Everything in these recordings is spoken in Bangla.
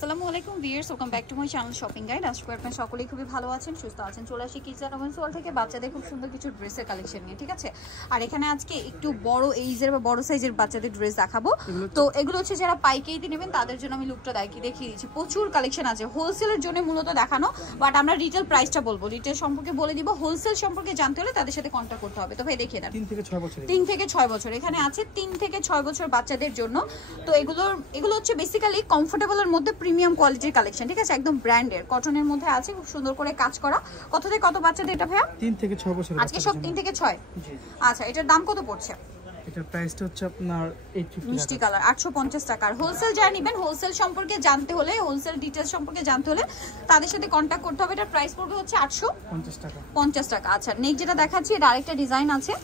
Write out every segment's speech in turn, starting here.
আসসালামু আলাইকুম viewers, welcome back to my channel shopping guide. আশা করি আপনারা সকলেই খুবই ভালো আছেন, সুস্থ আছেন। চলে আসি কিডস এন্ড ওমেন্স ওয়ার্ল্ড থেকে বাচ্চাদের খুব সুন্দর কিছু ড্রেসের কালেকশন নিয়ে, ঠিক আছে। আর এখানে আজকে একটু বড় এইজের বা বড় সাইজের বাচ্চাদের ড্রেস দেখাবো। তো এগুলো হচ্ছে যারা পাইকারিতে নেবেন তাদের জন্য আমি লুকটা দেখিয়ে দিচ্ছি। প্রচুর কালেকশন আছে, হোলসেলের জন্য মূলত দেখানো, বাট আমরা রিটেল প্রাইসটা বলবো, রিটেল সম্পর্কে বলে দিব। হোলসেল সম্পর্কে জানতে হলে তাদের সাথে কন্ট্যাক্ট করতে হবে। তো ভাই দেখিয়ে দেন। 3 থেকে 6 বছর এখানে আছে, 3 থেকে 6 বছর বাচ্চাদের জন্য। তো এগুলো হচ্ছে বেসিক্যালি কমফোর্টেবলের মধ্যে প্রিমিয়াম কোয়ালিটির কালেকশন, ঠিক আছে। একদম ব্র্যান্ডের কটনের মধ্যে আছে, খুব সুন্দর করে কাজ করা। কত থেকে কত বাচ্চাদের এটা ভাইয়া? 3 থেকে 6 বছর। আজকে সব 3 থেকে 6। জি। আচ্ছা, এটার দাম কত পড়ছে? এটার প্রাইসটা হচ্ছে আপনার 850 মিষ্টি কালার 850 টাকা। আর হোলসেল যারা নেবেন, হোলসেল সম্পর্কে জানতে হলে, হোলসেল ডিটেইলস সম্পর্কে জানতে হলে তাদের সাথে কন্টাক্ট করতে হবে। এটার প্রাইস পড়বে হচ্ছে 850 টাকা। 50 টাকা। আচ্ছা, নেক্সট যেটা দেখাচ্ছি, এটা আরেকটা ডিজাইন আছে।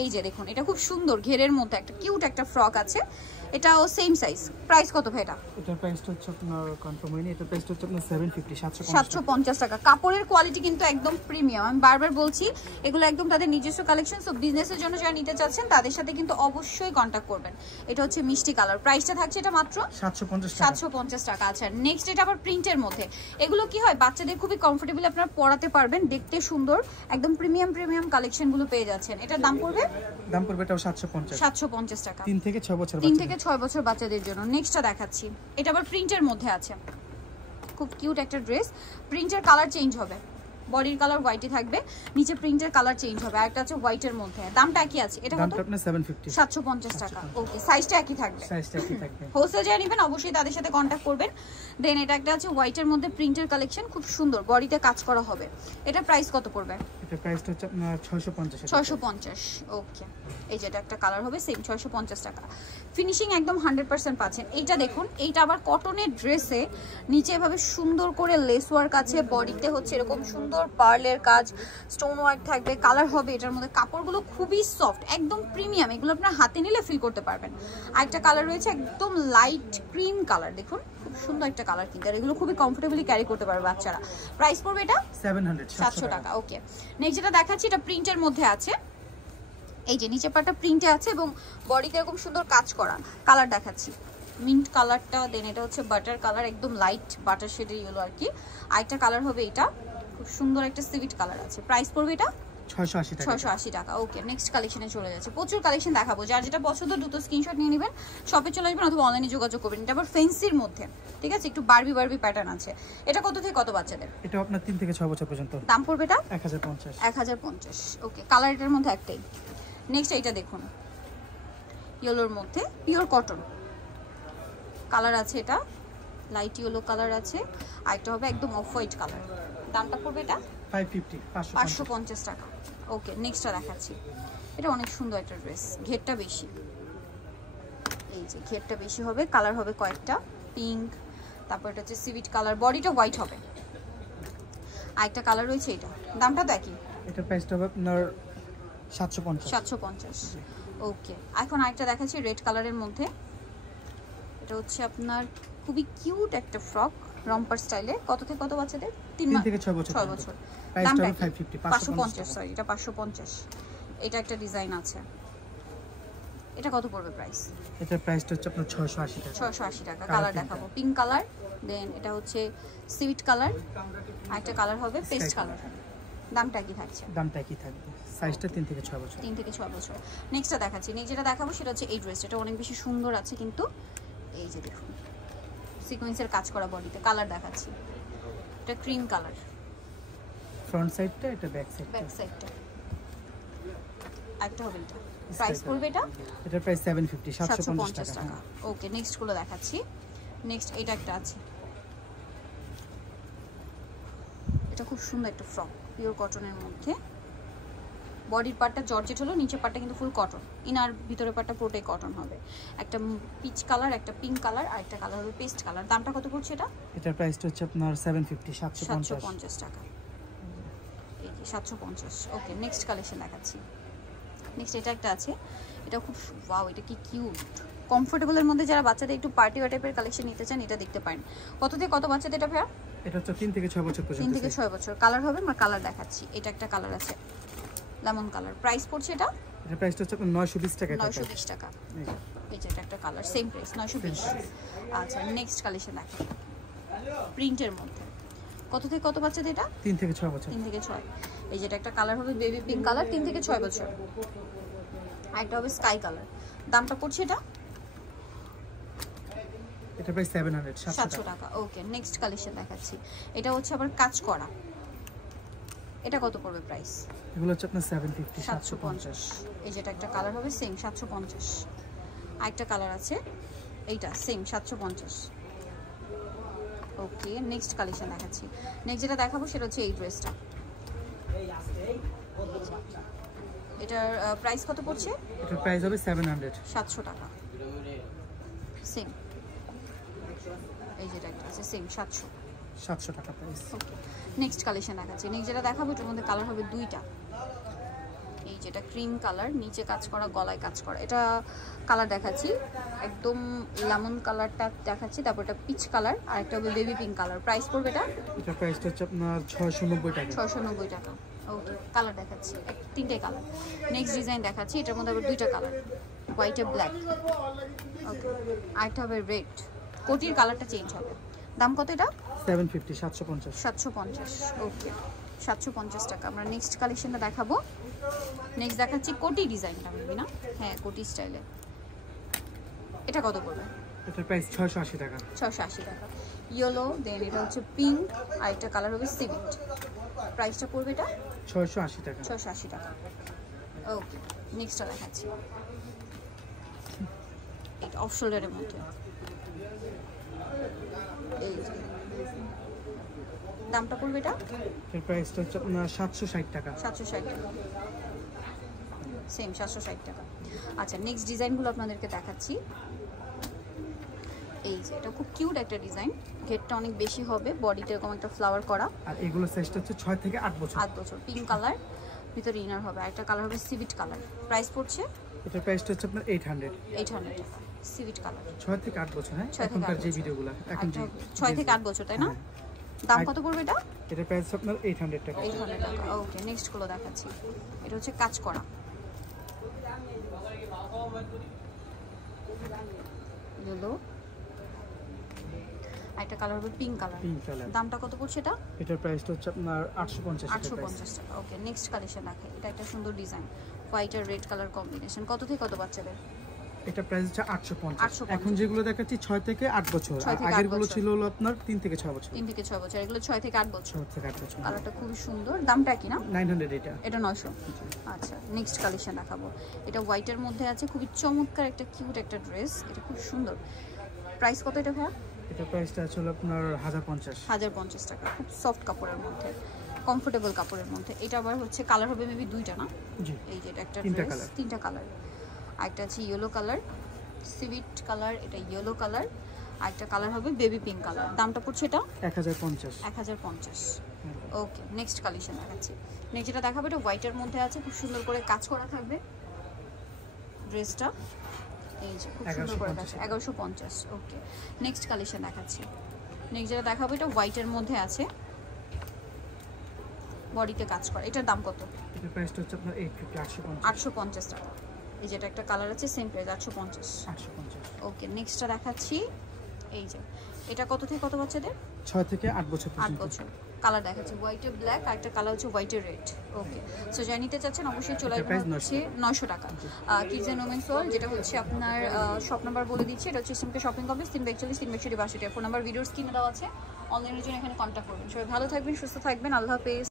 এই যে দেখুন, এটা খুব সুন্দর ঘেরের মধ্যে একটা কিউট একটা ফ্রক আছে। এটাও সেম সাইজ। প্রাইস কত ভাই এটা? এটার প্রাইসটা হচ্ছে আপনার কনফার্ম হয়নি। এটার প্রাইসটা হচ্ছে আপনার 750 টাকা। কাপড়ের কোয়ালিটি কিন্তু একদম প্রিমিয়াম। আমি বারবার বলছি, এগুলো একদম তাদের নিজস্ব কালেকশন। সো বিজনেসের জন্য যারা নিতে চাচ্ছেন তাদের সাথে কিন্তু অবশ্যই কন্টাক্ট করবেন। এটা হচ্ছে মিষ্টি কালার। প্রাইসটা থাকছে এটা মাত্র 750 টাকা। আচ্ছা, নেক্সট এটা আবার প্রিন্টের মধ্যে। এগুলো কি হয়, বাচ্চাদের খুবই কমফোর্টেবল, আপনারা পরাতে পারবেন, দেখতে সুন্দর, একদম প্রিমিয়াম কালেকশনগুলো পেয়ে যাচ্ছেন। এটার দাম পড়বে এটাও 750 টাকা। 3 থেকে 6 বছর। 3 থেকে 6 বছর বাচ্চাদের জন্য। নেক্সটটা দেখাচ্ছি, এটা আবার প্রিন্টের মধ্যে আছে। খুব কিউট একটা ড্রেস। প্রিন্টের কালার চেঞ্জ হবে, বডির কালার হোয়াইটই থাকবে, নিচে প্রিন্টের কালার চেঞ্জ হবে। আর একটা আছে হোয়াইটের মধ্যে। দামটা একই আছে। এটা কত? 750 টাকা। ওকে, সাইজটা একই থাকবে। হোলসেল যারা নেবেন অবশ্যই তাদের সাথে কন্টাক্ট করবেন। দেন এটা একটা আছে হোয়াইটের মধ্যে প্রিন্টের কালেকশন, খুব সুন্দর, বডিতে কাজ করা হবে। এটা প্রাইস কত পড়বে? এটা প্রাইসটা হচ্ছে আপনার 650। ওকে, এই যেটা একটা কালার হবে সেম 650 টাকা। ফিনিশিং একদম 100% পাচ্ছেন। এইটা দেখুন, এইটা আবার কটনের ড্রেসে নিচে এভাবে সুন্দর করে লেস ওয়ার্ক আছে, বডিতে হচ্ছে এরকম সুন্দর পার্লের কাজ, স্টোন ওয়ার্ক থাকবে, কালার হবে এটার মধ্যে। কাপড়গুলো খুবই সফট, একদম প্রিমিয়াম। এগুলো আপনার হাতে নিলে ফিল করতে পারবেন। আরেকটা কালার রয়েছে একদম লাইট ক্রিম কালার, দেখুন খুব সুন্দর একটা কালার কিন্তু। আর এগুলো খুবই কমফোর্টেবলি ক্যারি করতে পারবে বাচ্চারা। প্রাইস পড়বে এটা 700 টাকা। ওকে, নেক্সট যেটা দেখাচ্ছি, এটা প্রিন্টের মধ্যে আছে। এই যে নিচে পাটা প্রিন্টে আছে এবং বডিতে এরকম সুন্দর কাজ করা। কালার দেখাচ্ছি, মিন্ট কালারটা, দেন এটা হচ্ছে বাটার কালার, একদম লাইট বাটার শেডের ইয়েলো আর কি। আরেকটা কালার হবে এটা, খুব সুন্দর একটা সিভিট কালার আছে। প্রাইস পড়বে এটা 680 টাকা। ওকে, নেক্সট কালেকশনে চলে যাচ্ছে। প্রচুর কালেকশন দেখাবো, যার যেটা পছন্দ দ্রুত স্ক্রিনশট নিয়ে নেবেন, শপে চলে আসবেন অথবা অনলাইনে যোগাযোগ করবেন। এটা আবার ফেন্সির মধ্যে, ঠিক আছে, একটু বারবি প্যাটার্ন আছে। এটা কত থেকে কত বাচ্চাদের? এটা আপনার 3 থেকে 6 বছর পর্যন্ত। দাম পড়বে এটা 1050। ওকে, কালার এটার মধ্যে একটাই। নেক্সট এইটা দেখুন, ইয়েলোর মধ্যে পিওর কটন কালার আছে। এটা লাইট ইয়েলো কালার আছে। আর একটা হবে একদম অফ হোয়াইট কালার। দামটা পড়বে এটা 550 টাকা। ওকে, নেক্সটটা দেখাচ্ছি। এটা অনেক সুন্দর একটা ড্রেস, ঘেরটা বেশি, এই যে ঘেরটা বেশি হবে, কালার হবে কয়েকটা, পিঙ্ক, তারপর এটা হচ্ছে সিভিট কালার, বডিটা হোয়াইট হবে। আরেকটা কালার রয়েছে, এটা দামটা তো একই। এটা প্রাইসটা হবে আপনার 750। ওকে, এখন আরেকটা দেখাচ্ছি রেড কালারের মধ্যে। এটা হচ্ছে আপনার খুবই কিউট একটা ফ্রক, রম্পার স্টাইলে। কত থেকে কত বাচ্চাদের? 3 থেকে 6 বছর। দামটা 550। সরি, এটা 550। এটা একটা ডিজাইন আছে। এটা কত পড়বে প্রাইস? এটার প্রাইসটা হচ্ছে আপনার 680 টাকা। কালার দেখাবো, পিঙ্ক কালার, দেন এটা হচ্ছে সুইট কালার, আরেকটা কালার হবে পেস্ট কালার। দামটা কি থাকছে? সাইজটা 3 থেকে 6 বছর। নেক্সটটা দেখাচ্ছি। নেক্সট যেটা দেখাবো সেটা হচ্ছে এই ড্রেসটা। এটা অনেক বেশি সুন্দর আছে কিন্তু। এই যে দেখুন, সিকোয়েন্সের কাজ করা বডিতে। কালার দেখাচ্ছি, এটা ক্রিম কালার, ফ্রন্ট সাইডটা, এটা ব্যাক সাইডটা। একটা হবে এটা। প্রাইস পড়বে এটা? এটার প্রাইস 750 টাকা। ওকে, নেক্সট গুলো দেখাচ্ছি। নেক্সট এটা একটা আছে, এটা খুব সুন্দর একটা ফ্রক, পিওর কটনের মধ্যে। বডির পার্টটা জর্জেট হলো, নিচের পার্টটা কিন্তু ফুল কটন, ইনার ভিতরের পার্টটা পুরোটাই কটন হবে। একটা পিচ কালার, একটা পিঙ্ক কালার, আর একটা কালার হবে পেস্ট কালার। দামটা কত পড়ছে এটা? এটার প্রাইসটা হচ্ছে আপনার 750 টাকা। এই যে 750। ওকে, নেক্সট কালেকশন দেখাচ্ছি। নেক্সট এটা একটা আছে, এটা খুব ওয়াও, এটা কি কিউট, কমফোর্টেবলের মধ্যে যারা বাচ্চাদের একটু পার্টি ওয়্যার টাইপের কালেকশন নিতে চান এটা দেখতে পারেন। কত থেকে কত বাচ্চাদের এটা ভাইয়া? এটা হচ্ছে 3 থেকে 6 বছর পর্যন্ত। 3 থেকে 6 বছর। কালার হবে, আমরা কালার দেখাচ্ছি। এটা একটা কালার আছে লেমন কালার। প্রাইস পড়ছে এটা? এটা প্রাইসটা হচ্ছে 920 টাকা। 920 টাকা। এই যে এটা একটা কালার, সেম প্রাইস 920। আচ্ছা, নেক্সট কালেকশন দেখেন। প্রিন্টের মধ্যে। কত থেকে কত বাচ্চাদের এটা? 3 থেকে 6 বছর। 3 থেকে 6। এই যেটা একটা কালার হবে বেবি পিঙ্ক কালার, 3 থেকে 6 বছর। আর একটা হবে স্কাই কালার। দামটা পড়ছে এটা? এটা প্রাইস 700 টাকা। ওকে, নেক্সট কালেকশন দেখাচ্ছি। এটা হচ্ছে আবার কাজ করা। এটা কত পড়বে প্রাইস? এগুলো হচ্ছে আপনার 750 750। এই যেটা একটা কালার হবে সেম 750। আরেকটা কালার আছে এইটা সেম 750। ওকে, নেক্সট কালেকশন দেখাচ্ছি। নেক্সট যেটা দেখাবো সেটা হচ্ছে এই ড্রেসটা। এটার প্রাইস কত পড়ছে? এটার প্রাইস হবে 700 টাকা। সেম এই যেটা একটা আছে সেম 700 টাকা প্রাইস। ওকে, নেক্সট কালেকশন দেখাচ্ছি। নেক্সট যেটা দেখাবো এটার মধ্যে কালার হবে দুইটা। এই যেটা ক্রিম কালার, নিচে কাজ করা, গলায় কাজ করা। এটা কালার দেখাচ্ছি একদম লেমন কালারটা দেখাচ্ছি, তারপর এটা পিচ কালার, আর একটা হবে বেবি পিঙ্ক কালার। প্রাইস পড়বে এটা? এটা প্রাইসটা হচ্ছে আপনার 690 টাকা। 690 টাকা। ওকে, কালার দেখাচ্ছি তিনটে কালার। নেক্সট ডিজাইন দেখাচ্ছি, এটার মধ্যে আবার দুইটা কালার, হোয়াইট আর ব্ল্যাক। ওকে, আরেকটা হবে রেড। কোটির কালারটা চেঞ্জ হবে। দাম কত এটা? 750 750। 750। ওকে, 750 টাকা। আমরা নেক্সট কালেকশনটা দেখাবো। নেক্সট দেখাচ্ছি কোটি ডিজাইনটা, মেবি না? হ্যাঁ, কোটি স্টাইলে। এটা কত পড়বে? এটার প্রাইস 680 টাকা। 680 টাকা। ইয়েলো, দেন এটা হচ্ছে পিঙ্ক, আর একটা কালার হবে সিভিট। প্রাইসটা পড়বে এটা? 680 টাকা। 680 টাকা। ওকে, নেক্সটটা দেখাচ্ছি। এটা অফ শোল্ডারের মধ্যে। এই যে দামটা পড়বে এটা? এর প্রাইসটা হচ্ছে আপনার 760 টাকা। 760 টাকা। সেম 760 টাকা। আচ্ছা, নেক্সট ডিজাইনগুলো আপনাদেরকে দেখাচ্ছি। এই যে এটা খুব কিউট একটা ডিজাইন, ঘেরটা অনেক বেশি হবে, বডিতে এরকম একটা ফ্লাওয়ার করা। আর এগুলো সাইজটা হচ্ছে 6 থেকে 8 বছর। 8 বছর। পিঙ্ক কালার, ভিতরে ইনার হবে। একটা কালার হবে সিভিট কালার। প্রাইস পড়ছে? এটার প্রাইসটা হচ্ছে আপনার 800 টাকা। সিভিট কালার, 6 থেকে 8 বছর। হ্যাঁ, 6 থেকে এখনকার 8 যে বছর। ভিডিওগুলো এখন যে 6 থেকে 8 বছর, তাই না? দাম কত পড়বে এটা? এটার প্রাইস আপনার 800 টাকা। 800 টাকা। ওকে, নেক্সট গুলো দেখাচ্ছি। এটা হচ্ছে কাজ করা। ইয়েলো, একটা কালার হবে পিঙ্ক কালার। দামটা কত পড়ছে এটা? এটার প্রাইসটা হচ্ছে আপনার 850 টাকা। 850 টাকা। ওকে, নেক্সট কালেকশন দেখাই। এটা একটা সুন্দর ডিজাইন, হোয়াইট আর রেড কালার কম্বিনেশন। কত থেকে কত বাচ্চাদের? এটা প্রাইস হচ্ছে 850। এখন যেগুলো দেখাচ্ছি 6 থেকে 8 বছর, 6 থেকে 8 আগেরগুলো বছর। ছিল হলো আপনার 3 থেকে 6 বছর। 3 থেকে 6 বছর, এগুলো 6 থেকে 8 বছর। 6 থেকে 8 বছর। কালারটা খুবই সুন্দর। দামটা কি না? 900 এটা। এটা 900। আচ্ছা, নেক্সট কালেকশন দেখাবো। এটা হোয়াইটের মধ্যে আছে, খুবই চমৎকার একটা কিউট একটা ড্রেস। এটা খুব সুন্দর। প্রাইস কত এটা ভাইয়া? এটা প্রাইসটা আছে হলো আপনার 1050। 1050 টাকা। খুব সফট কাপড়ের মধ্যে, কমফোর্টেবল কাপড়ের মধ্যে। এটা আবার হচ্ছে কালার হবে মেবি দুইটা না? জি। এই যে এটা একটা তিনটা ড্রেস, কালার। তিনটা কালার। আরেকটা আছে ইয়েলো কালার, সিভিট কালার, এটা ইয়েলো কালার, আরেকটা কালার হবে বেবি পিঙ্ক কালার। দামটা পড়ছে এটা? 1050। 1050। ওকে, নেক্সট কালেকশন দেখাচ্ছি। নেক্সট যেটা দেখাবো এটা হোয়াইটের মধ্যে আছে, খুব সুন্দর করে কাজ করা থাকবে ড্রেসটা। এই যে খুব সুন্দর করে কাজ, 1150। ওকে, নেক্সট কালেকশন দেখাচ্ছি। নেক্সট যেটা দেখাবো এটা হোয়াইটের মধ্যে আছে, বডিতে কাজ করা। এটার দাম কত? এটার প্রাইসটা হচ্ছে আপনার 850 850 টাকা। এই যেটা একটা কালার আছে সেম প্রাইস 850। ওকে, নেক্সটটা দেখাচ্ছি। এই যে এটা কত থেকে কত বাচ্চাদের? 6 থেকে 8 বছর 8 বছর। কালার দেখাচ্ছি হোয়াইট এর ব্ল্যাক, আর একটা কালার হচ্ছে হোয়াইট এর রেড। ওকে, সো যারা নিতে চাচ্ছেন অবশ্যই চলে আসবেন। হচ্ছে 900 টাকা। কিডস এন্ড ওমেন্স ওয়ার্ল্ড, যেটা হচ্ছে আপনার শপ নাম্বার বলে দিচ্ছি। এটা হচ্ছে সিমকে শপিং কমপ্লেক্স 342 362 ফোন নাম্বার ভিডিওর স্ক্রিনে দেওয়া আছে। অনলাইনের জন্য এখানে কন্ট্যাক্ট করবেন। সবাই ভালো থাকবেন, সুস্থ থাকবেন। আল্লাহ হাফেজ।